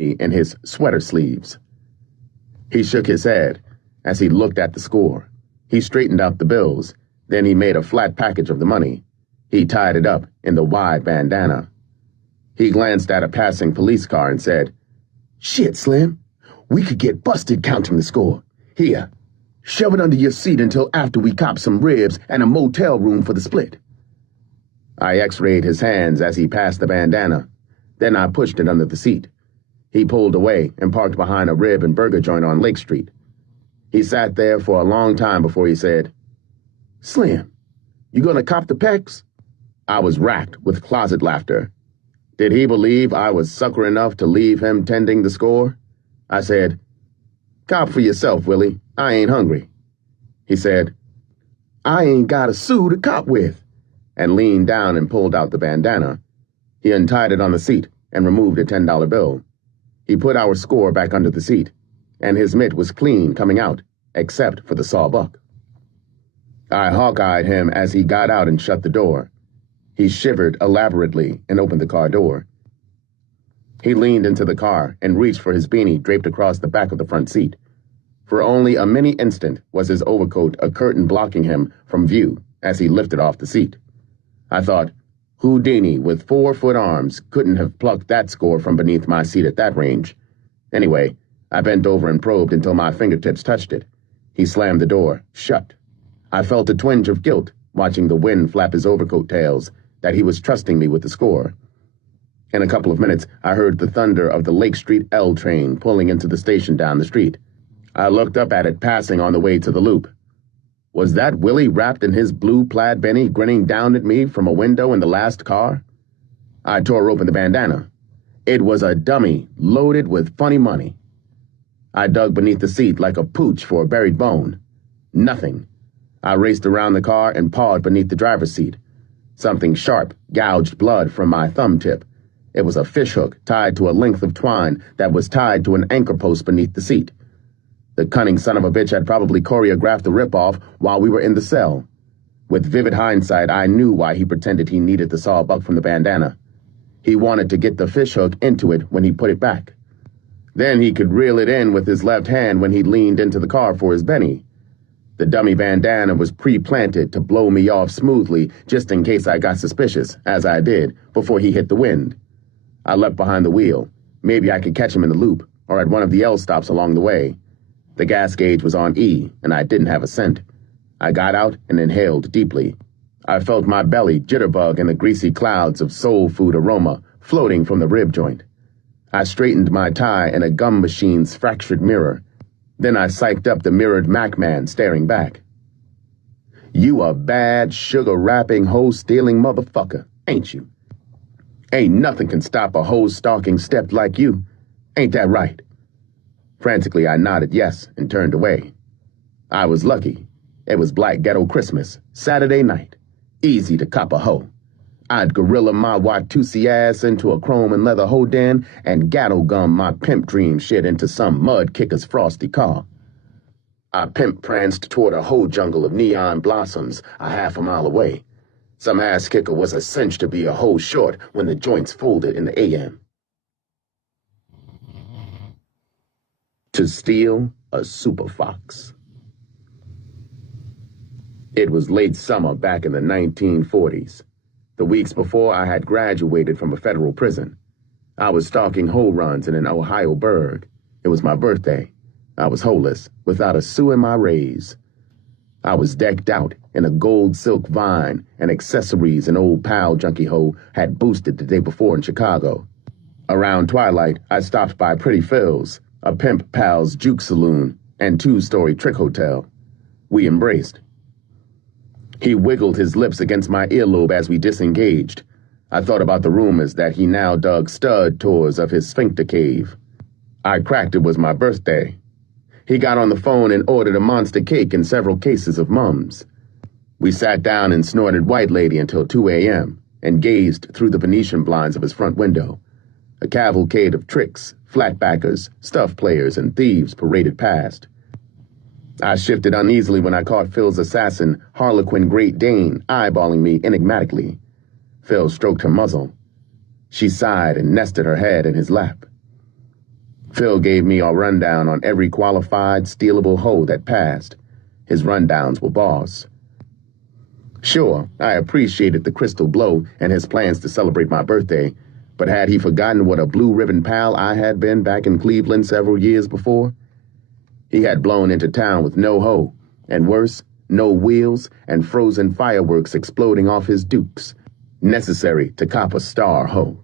in his sweater sleeves. He shook his head as he looked at the score. He straightened out the bills, then he made a flat package of the money. He tied it up in the wide bandana. He glanced at a passing police car and said, "Shit, Slim. We could get busted counting the score. Here, shove it under your seat until after we cop some ribs and a motel room for the split." I x-rayed his hands as he passed the bandana. Then I pushed it under the seat. He pulled away and parked behind a rib and burger joint on Lake Street. He sat there for a long time before he said, "Slim, you gonna cop the pecs?" I was racked with closet laughter. Did he believe I was sucker enough to leave him tending the score? I said, "Cop for yourself, Willie. I ain't hungry." He said, "I ain't got a sou to cop with," and leaned down and pulled out the bandana. He untied it on the seat and removed a $10 bill. He put our score back under the seat, and his mitt was clean coming out, except for the sawbuck. I hawk-eyed him as he got out and shut the door. He shivered elaborately and opened the car door. He leaned into the car and reached for his beanie draped across the back of the front seat. For only a mini instant was his overcoat a curtain blocking him from view as he lifted off the seat. I thought, Houdini with 4-foot arms couldn't have plucked that score from beneath my seat at that range. Anyway, I bent over and probed until my fingertips touched it. He slammed the door shut. I felt a twinge of guilt watching the wind flap his overcoat tails, that he was trusting me with the score. In a couple of minutes, I heard the thunder of the Lake Street L train pulling into the station down the street. I looked up at it passing on the way to the loop. Was that Willie wrapped in his blue plaid benny grinning down at me from a window in the last car? I tore open the bandana. It was a dummy loaded with funny money. I dug beneath the seat like a pooch for a buried bone. Nothing. I raced around the car and pawed beneath the driver's seat. Something sharp gouged blood from my thumb tip. It was a fishhook tied to a length of twine that was tied to an anchor post beneath the seat. The cunning son of a bitch had probably choreographed the rip-off while we were in the cell. With vivid hindsight, I knew why he pretended he needed the sawbuck from the bandana. He wanted to get the fishhook into it when he put it back. Then he could reel it in with his left hand when he leaned into the car for his benny. The dummy bandana was pre-planted to blow me off smoothly just in case I got suspicious, as I did, before he hit the wind. I leapt behind the wheel. Maybe I could catch him in the loop, or at one of the L stops along the way. The gas gauge was on E, and I didn't have a cent. I got out and inhaled deeply. I felt my belly jitterbug in the greasy clouds of soul food aroma floating from the rib joint. I straightened my tie in a gum machine's fractured mirror. Then I psyched up the mirrored Mac man staring back. "You a bad, sugar-wrapping, hoe-stealing motherfucker, ain't you? Ain't nothing can stop a hoe-stalking step like you. Ain't that right?" Frantically, I nodded yes and turned away. I was lucky. It was Black Ghetto Christmas, Saturday night. Easy to cop a hoe. I'd gorilla my Watusi ass into a chrome and leather hoe den and gatto gum my pimp dream shit into some mud kicker's frosty car. I pimp pranced toward a hoe jungle of neon blossoms a half a mile away. Some ass kicker was a cinch to be a hoe short when the joints folded in the AM. To steal a super fox. It was late summer back in the 1940s. The weeks before I had graduated from a federal prison. I was stalking hoe runs in an Ohio burg. It was my birthday. I was holeless, without a sou in my raise. I was decked out in a gold silk vine and accessories an old pal junkie hoe had boosted the day before in Chicago. Around twilight, I stopped by Pretty Phil's, a pimp pal's juke saloon, and 2-story trick hotel. We embraced. He wiggled his lips against my earlobe as we disengaged. I thought about the rumors that he now dug stud tours of his sphincter cave. I cracked it was my birthday. He got on the phone and ordered a monster cake and several cases of Mums. We sat down and snorted White Lady until 2 a.m. and gazed through the Venetian blinds of his front window. A cavalcade of tricks, flatbackers, stuff players, and thieves paraded past. I shifted uneasily when I caught Phil's assassin, Harlequin Great Dane, eyeballing me enigmatically. Phil stroked her muzzle. She sighed and nested her head in his lap. Phil gave me a rundown on every qualified, stealable hoe that passed. His rundowns were boss. Sure, I appreciated the crystal blow and his plans to celebrate my birthday, but had he forgotten what a blue-ribbon pal I had been back in Cleveland several years before? He had blown into town with no hoe, and worse, no wheels and frozen fireworks exploding off his dukes, necessary to cop a star hoe.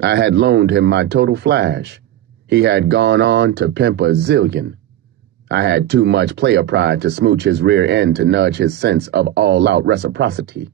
I had loaned him my total flash. He had gone on to pimp a zillion. I had too much player pride to smooch his rear end to nudge his sense of all-out reciprocity.